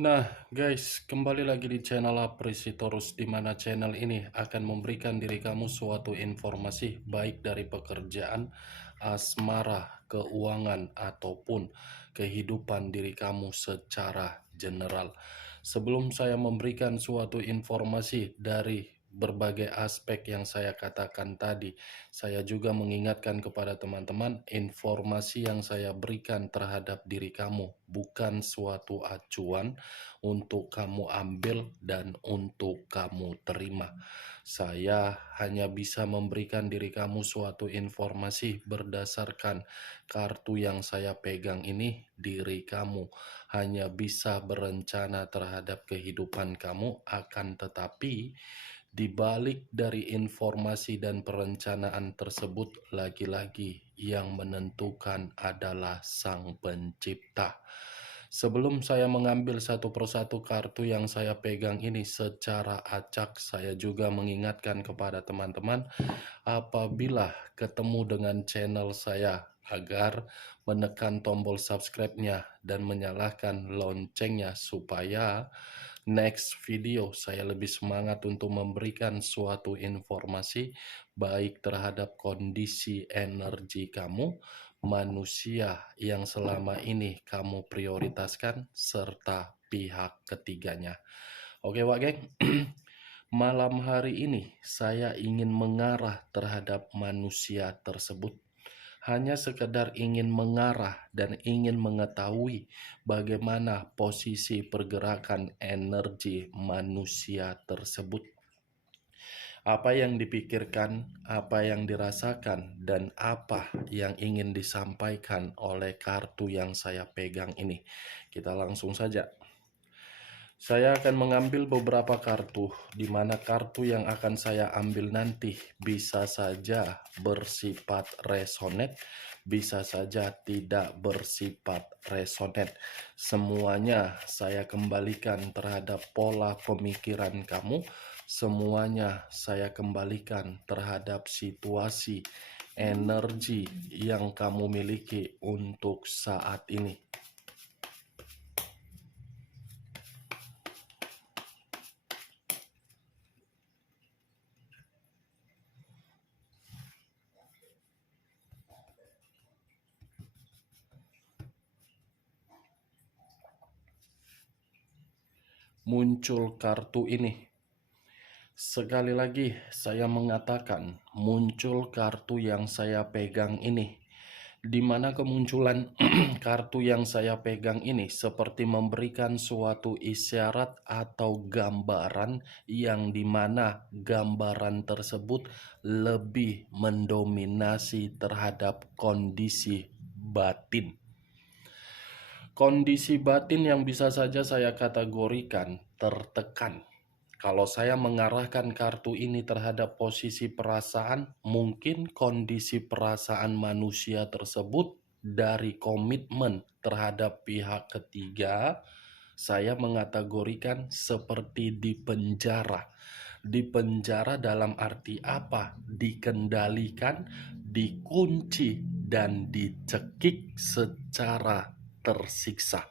Nah, guys, kembali lagi di channel Apresitorus, di mana channel ini akan memberikan diri kamu suatu informasi baik dari pekerjaan, asmara, keuangan, ataupun kehidupan diri kamu secara general. Sebelum saya memberikan suatu informasi dari berbagai aspek yang saya katakan tadi, saya juga mengingatkan kepada teman-teman, informasi yang saya berikan terhadap diri kamu bukan suatu acuan untuk kamu ambil dan untuk kamu terima. Saya hanya bisa memberikan diri kamu suatu informasi berdasarkan kartu yang saya pegang ini. Diri kamu hanya bisa berencana terhadap kehidupan kamu, akan tetapi di balik dari informasi dan perencanaan tersebut, lagi-lagi yang menentukan adalah Sang Pencipta. Sebelum saya mengambil satu persatu kartu yang saya pegang ini secara acak, saya juga mengingatkan kepada teman-teman, apabila ketemu dengan channel saya, agar menekan tombol subscribe-nya dan menyalakan loncengnya supaya next video saya lebih semangat untuk memberikan suatu informasi baik terhadap kondisi energi kamu, manusia yang selama ini kamu prioritaskan, serta pihak ketiganya. Oke, Wak Geng. Malam hari ini saya ingin mengarah terhadap manusia tersebut. Hanya sekedar ingin mengarah dan ingin mengetahui bagaimana posisi pergerakan energi manusia tersebut. Apa yang dipikirkan, apa yang dirasakan, dan apa yang ingin disampaikan oleh kartu yang saya pegang ini. Kita langsung saja. Saya akan mengambil beberapa kartu, di mana kartu yang akan saya ambil nanti bisa saja bersifat resonate, bisa saja tidak bersifat resonate. Semuanya saya kembalikan terhadap pola pemikiran kamu, semuanya saya kembalikan terhadap situasi energi yang kamu miliki untuk saat ini. Muncul kartu ini. Sekali lagi saya mengatakan, muncul kartu yang saya pegang ini, di mana kemunculan kartu yang saya pegang ini seperti memberikan suatu isyarat atau gambaran, yang dimana gambaran tersebut lebih mendominasi terhadap kondisi batin. Kondisi batin yang bisa saja saya kategorikan tertekan. Kalau saya mengarahkan kartu ini terhadap posisi perasaan, mungkin kondisi perasaan manusia tersebut dari komitmen terhadap pihak ketiga, saya mengategorikan seperti di penjara. Di penjara dalam arti apa? Dikendalikan, dikunci, dan dicekik secara tersiksa.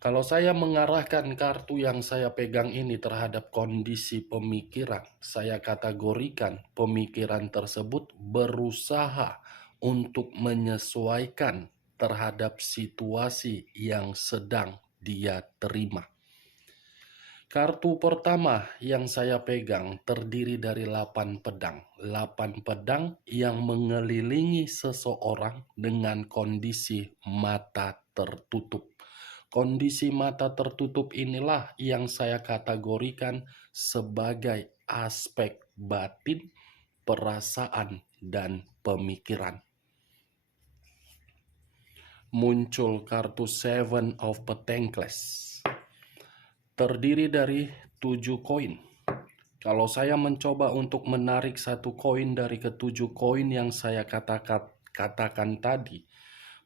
Kalau saya mengarahkan kartu yang saya pegang ini terhadap kondisi pemikiran, saya kategorikan pemikiran tersebut berusaha untuk menyesuaikan terhadap situasi yang sedang dia terima. Kartu pertama yang saya pegang terdiri dari 8 pedang. 8 pedang yang mengelilingi seseorang dengan kondisi mata tertutup. Kondisi mata tertutup inilah yang saya kategorikan sebagai aspek batin, perasaan, dan pemikiran. Muncul kartu Seven of Pentacles. Terdiri dari 7 koin. Kalau saya mencoba untuk menarik satu koin dari ketujuh koin yang saya katakan tadi,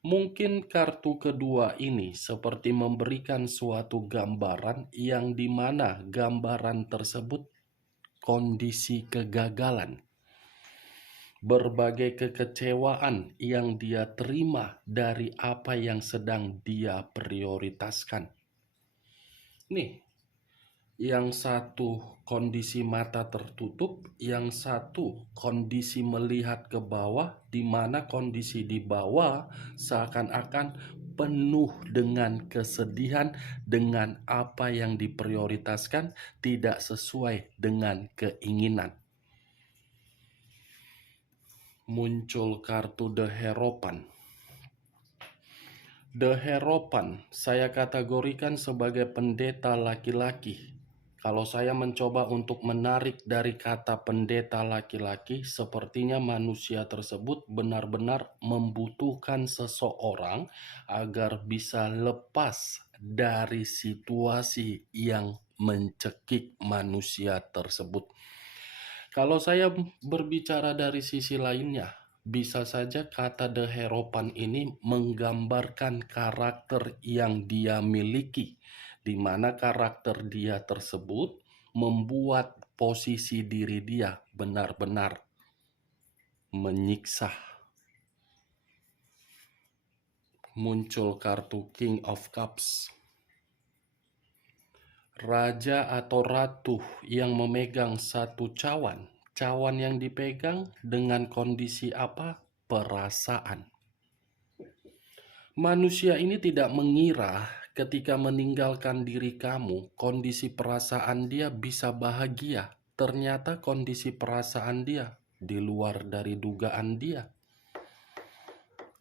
mungkin kartu kedua ini seperti memberikan suatu gambaran, yang dimana gambaran tersebut kondisi kegagalan. berbagai kekecewaan yang dia terima dari apa yang sedang dia prioritaskan. Nih, yang satu kondisi mata tertutup, yang satu kondisi melihat ke bawah, di mana kondisi di bawah seakan-akan penuh dengan kesedihan dengan apa yang diprioritaskan tidak sesuai dengan keinginan. Muncul kartu The Hierophant. The Hierophant saya kategorikan sebagai pendeta laki-laki. Kalau saya mencoba untuk menarik dari kata pendeta laki-laki, sepertinya manusia tersebut benar-benar membutuhkan seseorang agar bisa lepas dari situasi yang mencekik manusia tersebut. Kalau saya berbicara dari sisi lainnya, bisa saja kata The Hierophant ini menggambarkan karakter yang dia miliki, di mana karakter dia tersebut membuat posisi diri dia benar-benar menyiksa. Muncul kartu King of Cups. Raja atau ratu yang memegang satu cawan. Cawan yang dipegang dengan kondisi apa? Perasaan. Manusia ini tidak mengira ketika meninggalkan diri kamu, kondisi perasaan dia bisa bahagia. Ternyata kondisi perasaan dia di luar dari dugaan dia.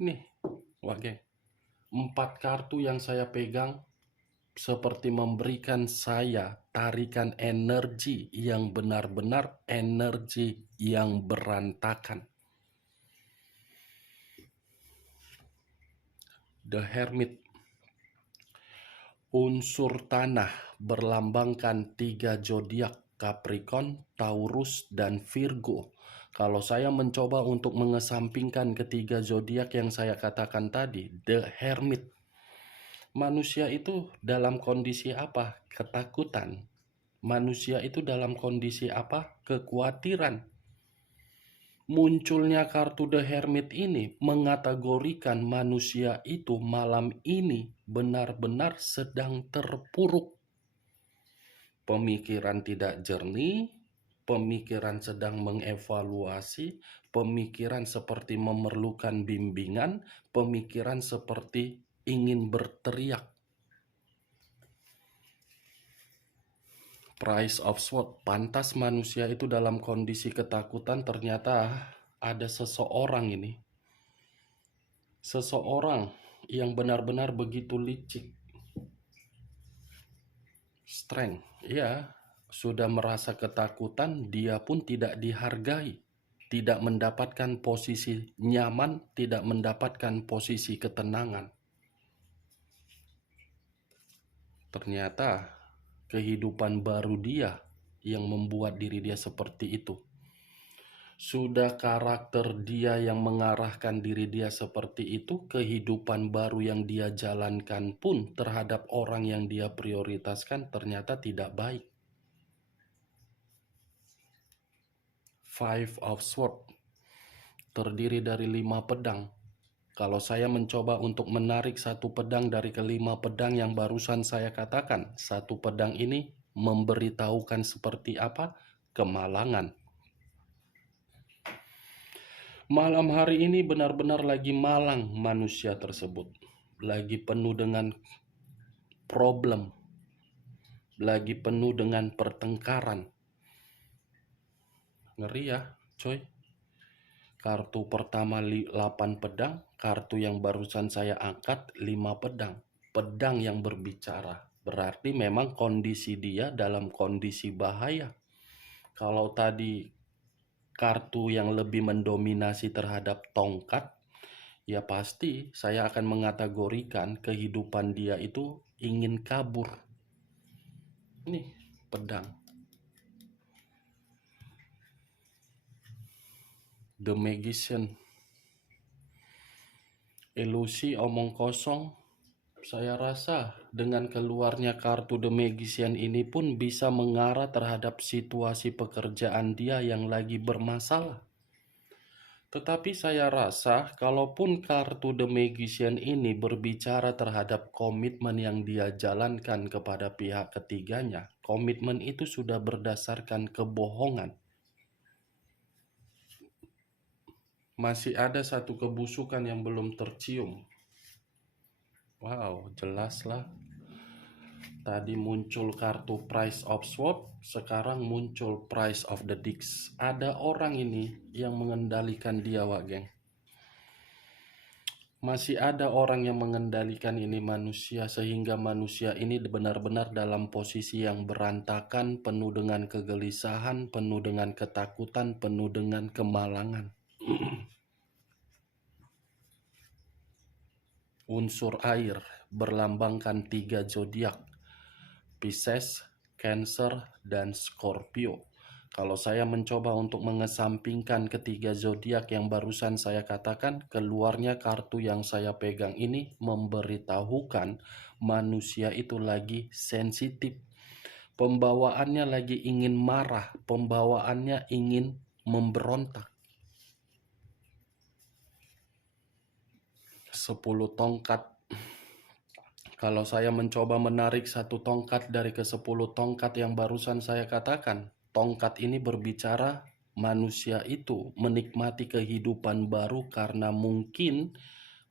Nih, oke. 4 kartu yang saya pegang seperti memberikan saya tarikan energi yang benar-benar energi yang berantakan. The Hermit. Unsur tanah berlambangkan 3 zodiak, Capricorn, Taurus, dan Virgo. Kalau saya mencoba untuk mengesampingkan ketiga zodiak yang saya katakan tadi, The Hermit. Manusia itu dalam kondisi apa? Ketakutan. Manusia itu dalam kondisi apa? Kekhawatiran. Munculnya kartu The Hermit ini mengategorikan manusia itu malam ini benar-benar sedang terpuruk. Pemikiran tidak jernih, pemikiran sedang mengevaluasi, pemikiran seperti memerlukan bimbingan, pemikiran seperti ingin berteriak. Price of Sword, pantas manusia itu dalam kondisi ketakutan, ternyata ada seseorang ini. Seseorang yang benar-benar begitu licik. Strength, ya, sudah merasa ketakutan, dia pun tidak dihargai. Tidak mendapatkan posisi nyaman, tidak mendapatkan posisi ketenangan. Ternyata kehidupan baru dia yang membuat diri dia seperti itu. Sudah karakter dia yang mengarahkan diri dia seperti itu, kehidupan baru yang dia jalankan pun terhadap orang yang dia prioritaskan ternyata tidak baik. Five of Swords terdiri dari 5 pedang. Kalau saya mencoba untuk menarik satu pedang dari kelima pedang yang barusan saya katakan, satu pedang ini memberitahukan seperti apa? Kemalangan. Malam hari ini benar-benar lagi malang manusia tersebut. Lagi penuh dengan problem. Lagi penuh dengan pertengkaran. Ngeri ya, coy. Kartu pertama 8 pedang, kartu yang barusan saya angkat 5 pedang. Pedang yang berbicara. Berarti memang kondisi dia dalam kondisi bahaya. Kalau tadi kartu yang lebih mendominasi terhadap tongkat, ya pasti saya akan mengategorikan kehidupan dia itu ingin kabur. Nih, pedang. The Magician. Ilusi omong kosong. Saya rasa dengan keluarnya kartu The Magician ini pun bisa mengarah terhadap situasi pekerjaan dia yang lagi bermasalah. Tetapi saya rasa kalaupun kartu The Magician ini berbicara terhadap komitmen yang dia jalankan kepada pihak ketiganya, komitmen itu sudah berdasarkan kebohongan. Masih ada satu kebusukan yang belum tercium. Wow, jelaslah. Tadi muncul kartu Price of Sword, sekarang muncul Price of the Dicks. Ada orang ini yang mengendalikan dia, Wak Geng. Masih ada orang yang mengendalikan ini manusia, sehingga manusia ini benar-benar dalam posisi yang berantakan, penuh dengan kegelisahan, penuh dengan ketakutan, penuh dengan kemalangan. Unsur air berlambangkan 3 zodiak, Pisces, Cancer, dan Scorpio. Kalau saya mencoba untuk mengesampingkan ketiga zodiak yang barusan saya katakan, keluarnya kartu yang saya pegang ini memberitahukan manusia itu lagi sensitif. Pembawaannya lagi ingin marah, pembawaannya ingin memberontak. 10 tongkat. Kalau saya mencoba menarik satu tongkat dari ke-10 tongkat yang barusan saya katakan, tongkat ini berbicara manusia itu menikmati kehidupan baru karena mungkin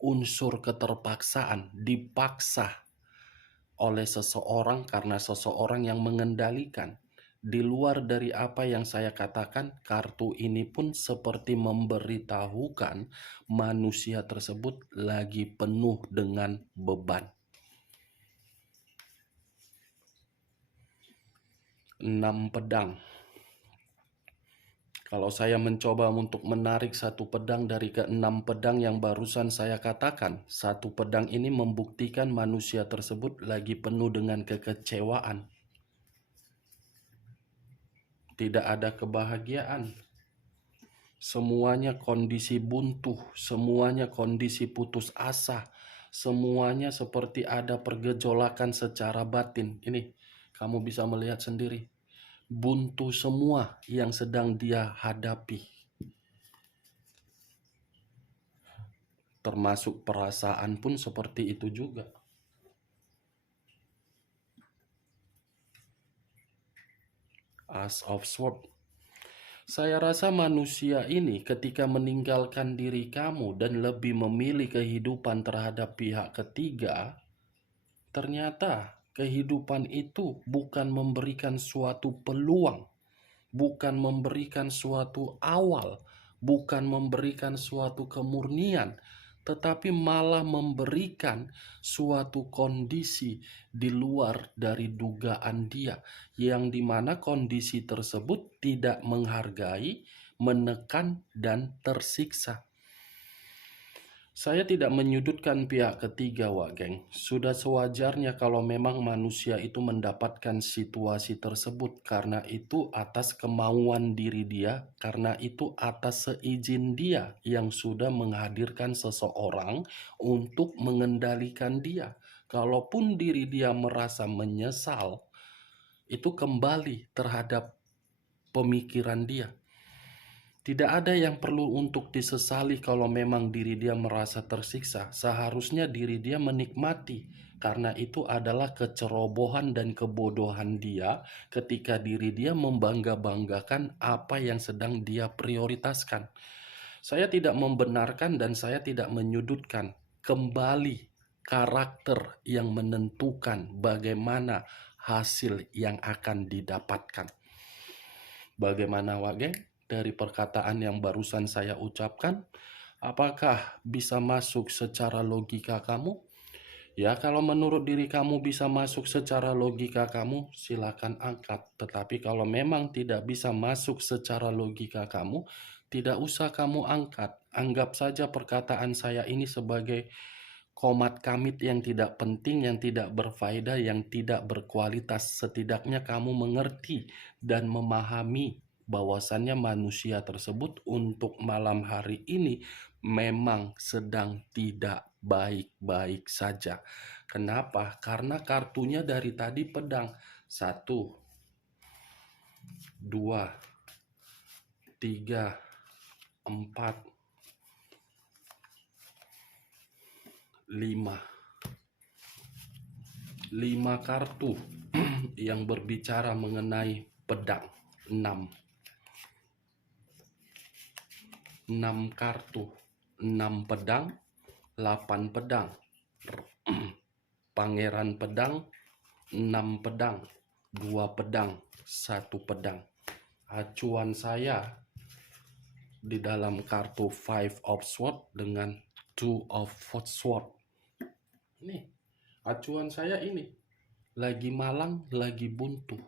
unsur keterpaksaan, dipaksa oleh seseorang karena seseorang yang mengendalikan. Di luar dari apa yang saya katakan, kartu ini pun seperti memberitahukan manusia tersebut lagi penuh dengan beban. 6 pedang. Kalau saya mencoba untuk menarik satu pedang dari ke-6 pedang yang barusan saya katakan, satu pedang ini membuktikan manusia tersebut lagi penuh dengan kekecewaan. Tidak ada kebahagiaan. Semuanya kondisi buntu, semuanya kondisi putus asa, semuanya seperti ada pergejolakan secara batin. Ini kamu bisa melihat sendiri. Buntu semua yang sedang dia hadapi. Termasuk perasaan pun seperti itu juga. Ace of Swords. Saya rasa manusia ini ketika meninggalkan diri kamu dan lebih memilih kehidupan terhadap pihak ketiga, ternyata kehidupan itu bukan memberikan suatu peluang, bukan memberikan suatu awal, bukan memberikan suatu kemurnian, tetapi malah memberikan suatu kondisi di luar dari dugaan dia, yang dimana kondisi tersebut tidak menghargai, menekan, dan tersiksa. Saya tidak menyudutkan pihak ketiga, Wak Geng. Sudah sewajarnya kalau memang manusia itu mendapatkan situasi tersebut, karena itu atas kemauan diri dia, karena itu atas seizin dia yang sudah menghadirkan seseorang untuk mengendalikan dia. Kalaupun diri dia merasa menyesal, itu kembali terhadap pemikiran dia. Tidak ada yang perlu untuk disesali kalau memang diri dia merasa tersiksa. Seharusnya diri dia menikmati, karena itu adalah kecerobohan dan kebodohan dia ketika diri dia membangga-banggakan apa yang sedang dia prioritaskan. Saya tidak membenarkan dan saya tidak menyudutkan. Kembali karakter yang menentukan bagaimana hasil yang akan didapatkan. Bagaimana, Wak Geng? Dari perkataan yang barusan saya ucapkan, apakah bisa masuk secara logika kamu? Ya, kalau menurut diri kamu bisa masuk secara logika kamu, silakan angkat. Tetapi kalau memang tidak bisa masuk secara logika kamu, tidak usah kamu angkat. Anggap saja perkataan saya ini sebagai komat kamit yang tidak penting, yang tidak berfaedah, yang tidak berkualitas. Setidaknya kamu mengerti dan memahami bahwasannya manusia tersebut untuk malam hari ini memang sedang tidak baik-baik saja. Kenapa? Karena kartunya dari tadi pedang. 1, 2, 3, 4, 5 kartu yang berbicara mengenai pedang. 6 kartu, 6 pedang, 8 pedang, pangeran pedang, 6 pedang, 2 pedang, 1 pedang. Acuan saya di dalam kartu 5 of Swords dengan 2 of Sword. Nih, acuan saya ini lagi malang, lagi buntu,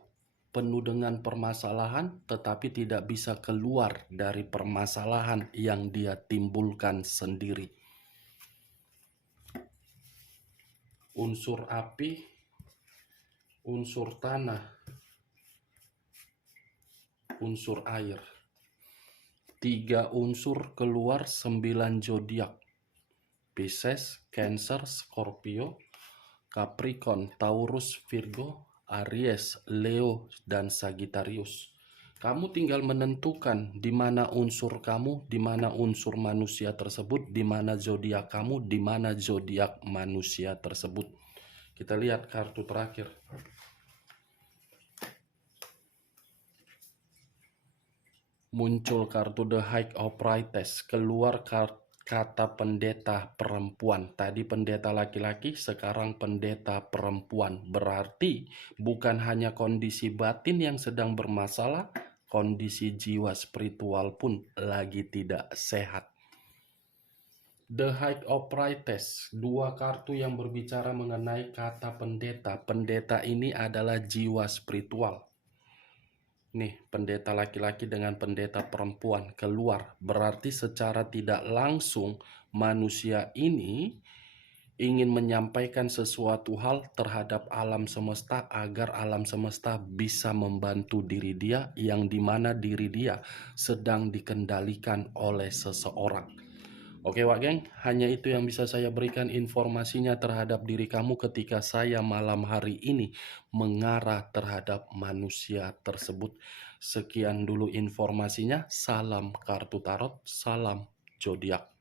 penuh dengan permasalahan, tetapi tidak bisa keluar dari permasalahan yang dia timbulkan sendiri. Unsur api, unsur tanah, unsur air. 3 unsur keluar, 9 zodiak. Pisces, Cancer, Scorpio, Capricorn, Taurus, Virgo, Aries, Leo, dan Sagittarius. Kamu tinggal menentukan di mana unsur kamu, di mana unsur manusia tersebut, di mana zodiak kamu, di mana zodiak manusia tersebut. Kita lihat kartu terakhir. Muncul kartu The High of Priestess, keluar kata pendeta perempuan. Tadi pendeta laki-laki, sekarang pendeta perempuan. Berarti bukan hanya kondisi batin yang sedang bermasalah, kondisi jiwa spiritual pun lagi tidak sehat. The High of Priestess, 2 kartu yang berbicara mengenai kata pendeta. Pendeta ini adalah jiwa spiritual. Nih, pendeta laki-laki dengan pendeta perempuan keluar. Berarti secara tidak langsung manusia ini ingin menyampaikan sesuatu hal terhadap alam semesta agar alam semesta bisa membantu diri dia, yang dimana diri dia sedang dikendalikan oleh seseorang. Oke Wak Geng, hanya itu yang bisa saya berikan informasinya terhadap diri kamu ketika saya malam hari ini mengarah terhadap manusia tersebut. Sekian dulu informasinya, salam kartu tarot, salam zodiak.